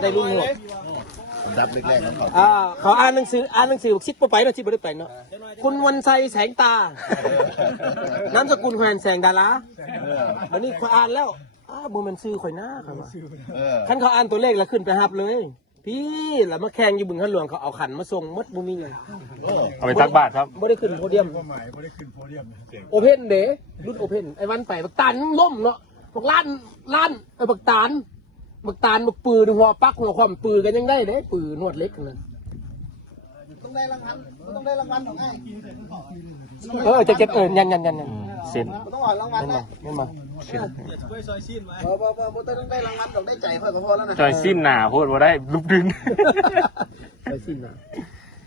ได้รุ่นหัว ดับเล็กๆของเขา เขาอ่านหนังสือชิดไปเนาะชิดบ่ได้ไปเนาะคุณวันชัยแสงตา นามสกุลแขวนแสงดาราวันนี้เขาอ่านแล้วบุญมันซื้อข่อยหน้าครับขั้นเขาอ่านตัวเลขแล้วขึ้นไปฮับเลยพี่แล้วมาแข่งอยู่บึงขันหลวงเขาเอาขันมาส่งมัดบุมีเลย เอาไปตักบาทครับ บ่ได้ขึ้นโพเดียมโอเพนเดรุ่นโอเพนไอ้วันไปบักตานล่มเนาะบักล้านบักตานบักปืนหัวปักหัวความปืนกันยังได้เด้ปืนนวดเล็กนั่น ต้องได้รางวัลต้องได้รางวัลของไอ้ จะเก็บยันเส้น ต้องอ่อนรางวัลนะ ไม่มา บ่ต้องได้รางวัลต้องได้ใจค่อยก็พอแล้วนะ จอยสิ้นหนาพูดว่าได้ลุกดึง ไปสิ้นนะ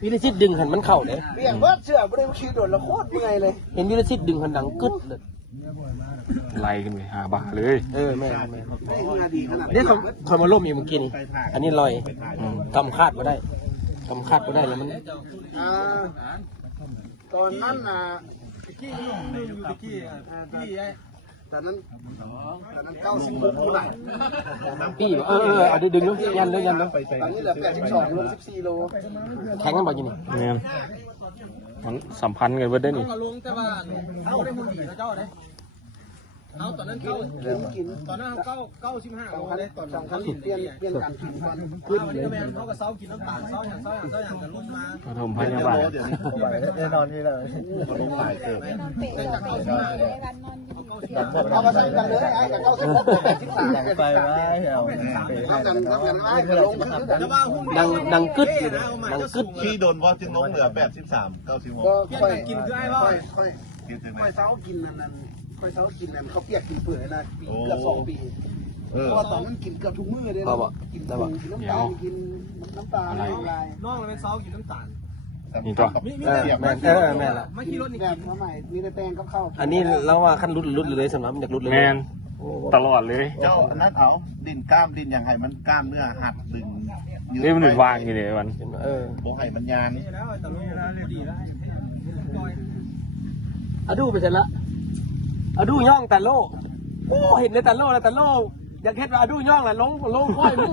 วิลชิตดึงหันมันเข่าเลย เบี่ยงเบิดเชื่อบ่ได้คิดโดนละโคตรยังไงเลย เห็นวิลชิตดึงหันดังกึดเลย ไล่ขึ้นไปหาบาทเลย แม่ ไม่ดีขนาด เนี่ยเขามาล่มอยู่เมื่อกี้นี่อันนี้ลอยกำคาดมาได้แล้วมัน ตอนนั้นน่ะตอนนั้น96ผู้ใด พี่เอาดึงเนาะยันเนาะ ตอนนี้เหลือ82ลง14โล แข็งกันบ่อยู่นี่ เนี่ยมันสัมพันธ์กันเบิดได้นี่ ลงแต่ว่าเอาได้หุ่นดีนะเจ้าเด้เอาตอนนั้นกินตอนนั้น95เอาเลยตอน สำคัญเปลี่ยนการกินก่อน ขึ้นเลยเขาก็เซากินน้ำตาลเซาอย่างจะลงมา ปฐมพยาบาล แน่นอนนี่เลยลงหลายเติมเอามาใส่กันเลยไอ้กับ96 83ไปไว้เอากันลงดังกึดที่โดนว่าจึงลงเหลือ83 90 ก็ค่อยกินคือไอ้ว่าค่อยเซากินนั่นค่อยเซากินนั่นเขาเปียกกินเปื่อยนะเกือบ2 ปีเพราะตอนนั้นกินเกือบทุกมื้อเลยนะกินน้ำตาลกินน้ำตาลน้องเราเป็นเซากินน้ำตาล นี่ตัว แม่ละ ไม่ขี่รถนี่แบบใหม่มีแต่แป้งกับข้าว อันนี้เราว่าขั้นรุดเลยสำหรับมันอยากรุดเลย แมนตลอดเลย เจ้านั่นเอาดินกล้ามดินอย่างไรมันกล้ามเนื้อหัดดึง นี่มันหนึ่งวางอยู่เลยวัน โบให้มันยาน อะดูไปเสร็จละอะดูย่องแต่โลโอ้เห็นในแต่โลแล้วแต่โลอยากเห็นว่าอะดูย่องแหละลงค่อยมึง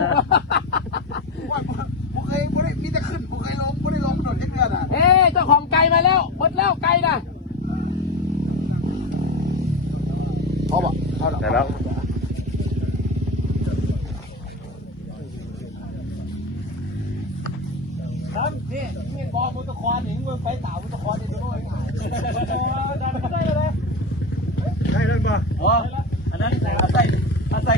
ผมเคยไม่ได้มีแต่ขึ้นผมเคยลงไม่ได้ลงถนนเพื่อนอ่ะ เจ้าของไก่มาแล้วหมดแล้วไก่นะเขาบอก แต่แล้ว นี่บอลมุตะคอนนี่มึงไปสาวมุตะคอนนี่ดูด้วยได้เลยได้เลยป่ะอ๋ออันนั้นใส่